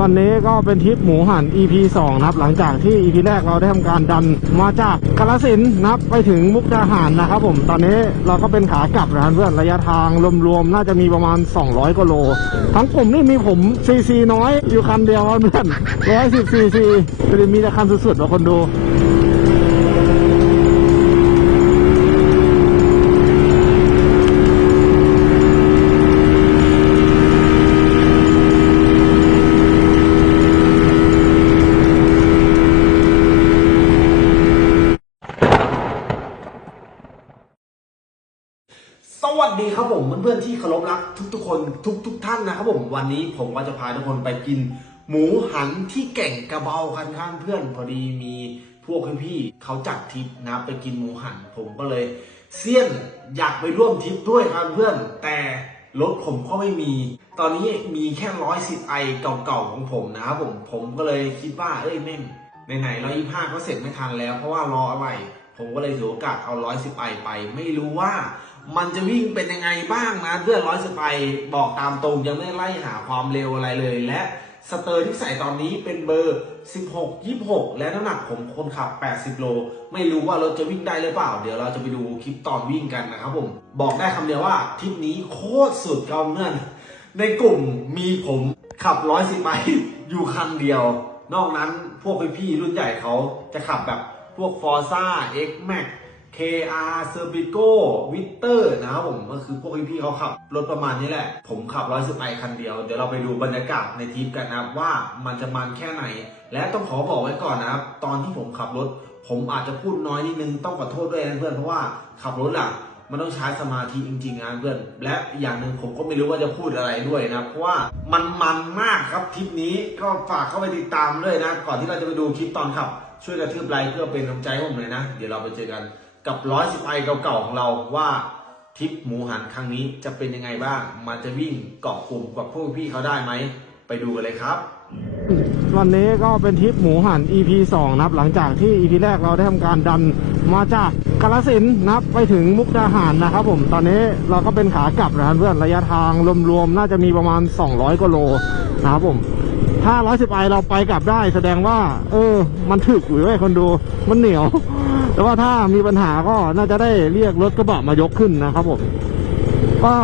วันนี้ก็เป็นทริปหมูหัน EP 2 นะครับ หลังจากที่ EP แรกเราได้ทำการดันมาจากกาลสินนะครับไปถึงมุกดาหารนะครับผมตอนนี้เราก็เป็นขากลับนะครับเพื่อนระยะทางรวมๆน่าจะมีประมาณ 200กิโล ทั้งผมนี่มีผมซีซีน้อยอยู่คันเดียวเพื่อนร้อยสิบซีซีจะมีแต่คันสุดๆว่าคนดู เคารพรักทุกๆคนทุกๆท่านนะครับผมวันนี้ผมก็จะพาทุกคนไปกิน หมูหันที่แก่งกระเบากันครับเพื่อน พอดีมีพวกพี่ๆเขาจัดทริปนะไปกินหมูหันผมก็เลยเซียนอยากไปร่วมทริปด้วยครับเพื่อน แต่รถผมก็ไม่มี ตอนนี้มีแค่ร้อยสิบไอเก่าๆของผมนะครับผมผมก็เลยคิดว่าเอ้ยแม่งไหนๆร้อยยี่ห้าก็เสร็จไม่ทันแล้วเพราะว่ารออะไร ผมก็เลยถือโอกาสเอาร้อยสิบไอไป ไม่รู้ว่า มันจะวิ่งเป็นยังไงบ้างนะเพื่อนร้อยสไปบอกตามตรงยังไม่ไล่หาความเร็วอะไรเลย และสเตอร์ที่ใส่ตอนนี้เป็นเบอร์ 16 26 และน้ำหนักผมคนขับ 80 โล ไม่รู้ว่ารถจะวิ่งได้หรือเปล่า เดี๋ยวเราจะไปดูคลิปตอนวิ่งกันนะครับผม บอกได้คำเดียวว่าทริปนี้โคตรสุดครับเพื่อนในกลุ่มมีผมขับร้อยสิบไปอยู่คันเดียว นอกนั้นพวกพี่รุ่นใหญ่เขาจะขับแบบพวก Forza X Max KR c e r b i c o Victor นะครับผมก็คือพวกพี่ๆเขาขับรถประมาณนี้แหละ ผมขับร้อยสิบไอคันเดียว เดี๋ยวเราไปดูบรรยากาศในทริปกันนะครับว่ามันจะมันแค่ไหน และต้องขอบอกไว้ก่อนนะครับ ตอนที่ผมขับรถ ผมอาจจะพูดน้อยนิดนึงต้องขอโทษด้วยนะเพื่อนเพราะว่าขับรถอะมันต้องใช้สมาธิจริงๆนะเพื่อน และอย่างหนึ่งผมก็ไม่รู้ว่าจะพูดอะไรด้วยนะ เพราะว่ามันมันมากครับทริปนี้ก็ฝากเข้าไปติดตามด้วยนะ ก่อนที่เราจะไปดูคลิปตอนขับ ช่วยกระทืบไลค์เพื่อเป็นกำลังใจให้ผมเลยนะ เดี๋ยวเราไปเจอกัน กับร้อยสิบไอเก่าๆของเราว่าทริปหมูหันครั้งนี้จะเป็นยังไงบ้าง มันจะวิ่งเกาะกลุ่มกับพวกพี่เขาได้ไหม ไปดูกันเลยครับ วันนี้ก็เป็นทริปหมูหัน EP 2 นะครับ หลังจากที่ EP แรกเราได้ทำการดันมาจากกาลสินนะครับ ไปถึงมุกดาหารนะครับผม ตอนนี้เราก็เป็นขากลับนะครับเพื่อนระยะทางรวมๆ น่าจะมีประมาณ 200กิโลนะครับผมถ้า110ไอเราไปกลับได้แสดงว่า เออ มันถึกอยู่เว้ยคนดู มันเหนียว แต่ว่าถ้ามีปัญหาก็น่าจะได้เรียกรถกระบะมายกขึ้นนะครับผมก็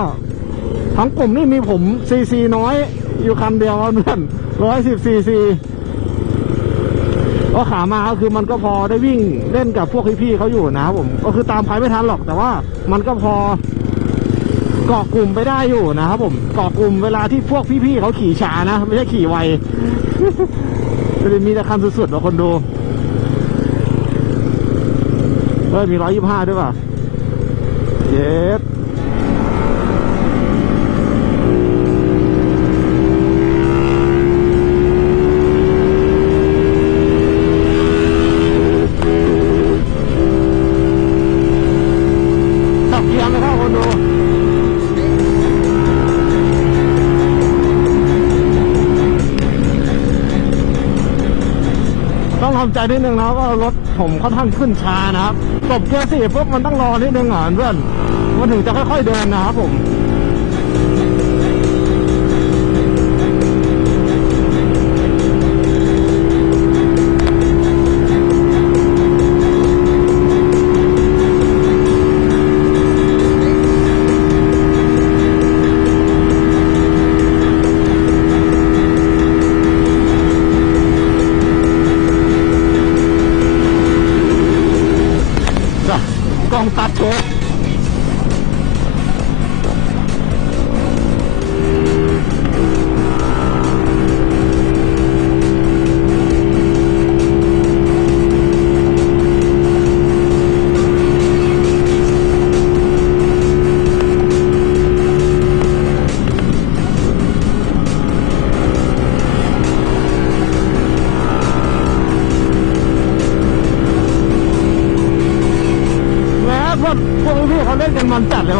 ทั้งกลุ่มนี่มีผมซีซีน้อยอยู่คันเดียวเพื่อนร้อยสิบซีซีก็ขามาก็คือมันก็พอได้วิ่งเล่นกับพวกพี่ๆเขาอยู่นะครับผม ก็คือตามใครไม่ทันหรอก แต่ว่ามันก็พอเกาะกลุ่มไปได้อยู่นะครับผมเกาะกลุ่มเวลาที่พวกพี่ๆเขาขี่ช้านะ ไม่ใช่ขี่ไวจะมีแต่คันสุดๆว่าคนดู เฮ้ยมีร้อยยี่ห้าด้วยป่ะเย็ดขับเกียร์ไม่เข้าคนดู ใจนิดนึงนะครับว่ารถผมค่อนข้างขึ้นช้านะครับจบเกียร์สี่ปุ๊บมันต้องรอนิดนึงอะเพื่อนมันถึงจะค่อยๆเดินนะครับผม กล้อ วก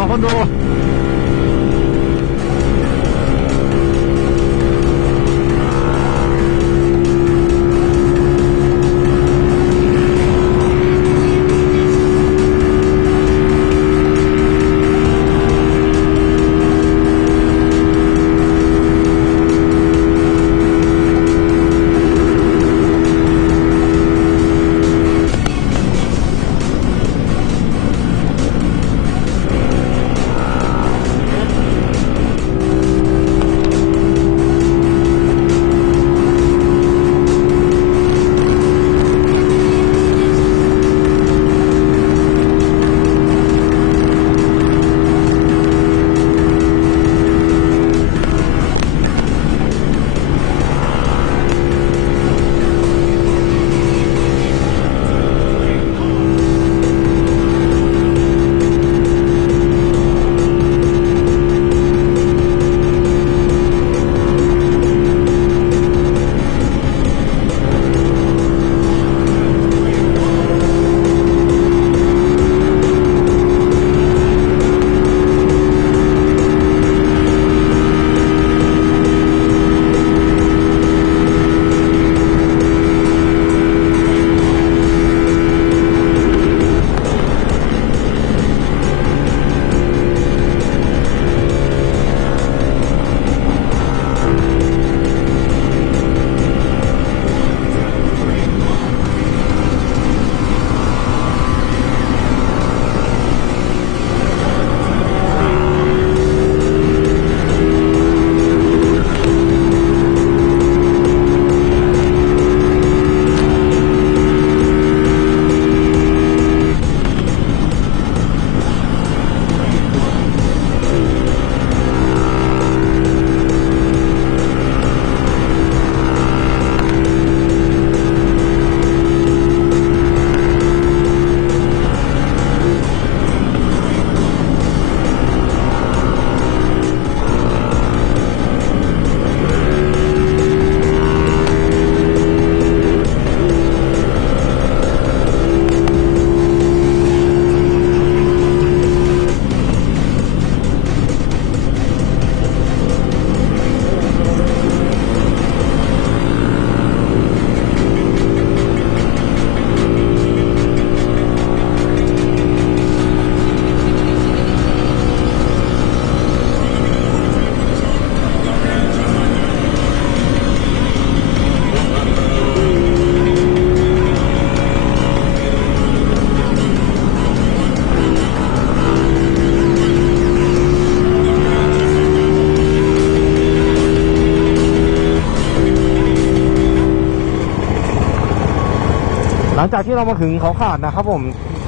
ล่นกันมันจัดเลยว่ะคนดูลังจากที่เรามาถึงเขาขาดนะครับผม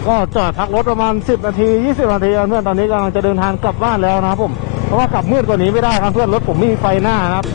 ก็จอดพักรถประมาณ 10 นาที 20 นาทีเพื่อนตอนนี้กำลังจะเดินทางกลับบ้านแล้วนะครับผม เพราะว่ากลับมืดกว่านี้ไม่ได้ครับเพื่อนรถผมไม่มีไฟหน้าครับ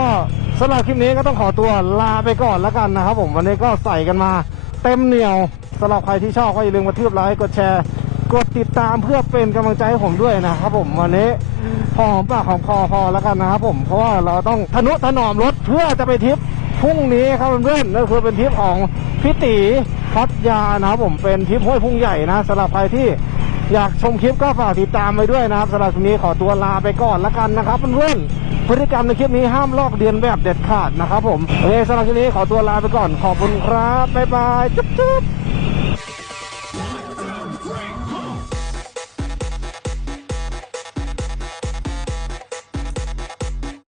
ก็สำหรับคลิปนี้ก็ต้องขอตัวลาไปก่อนแล้วกันนะครับ ผมวันนี้ก็ใส่กันมา เต็มเหนียวสำหรับใครที่ชอบก็อย่าลืมกระทืบไลค์กดแชร์ กดติดตามเพื่อเป็นกำลังใจให้ผมด้วยนะครับผมวันนี้พอหอมปากหอมคอพอแล้วกันนะครับผมเพราะว่าเราต้องทนุถนอมรถเพื่อจะไปทริปพรุ่งนี้ครับเพื่อนๆนั่นคือเป็นทริปของพิตีพัทยานะครับผมเป็นทริปห้วยพุ่งใหญ่นะสำหรับใครที่อยากชมคลิปก็ฝากติดตามไปด้วยนะครับสำหรับคลิปนี้ขอตัวลาไปก่อนและกันนะครับเพื่อนๆ พฤติกรรมในคลิปนี้ห้ามลอกเลียนแบบเด็ดขาดนะครับผมโอเคสำหรับคลิปนี้ขอตัวลาไปก่อนขอบคุณครับบ๊ายบายจุ๊บจุ๊บ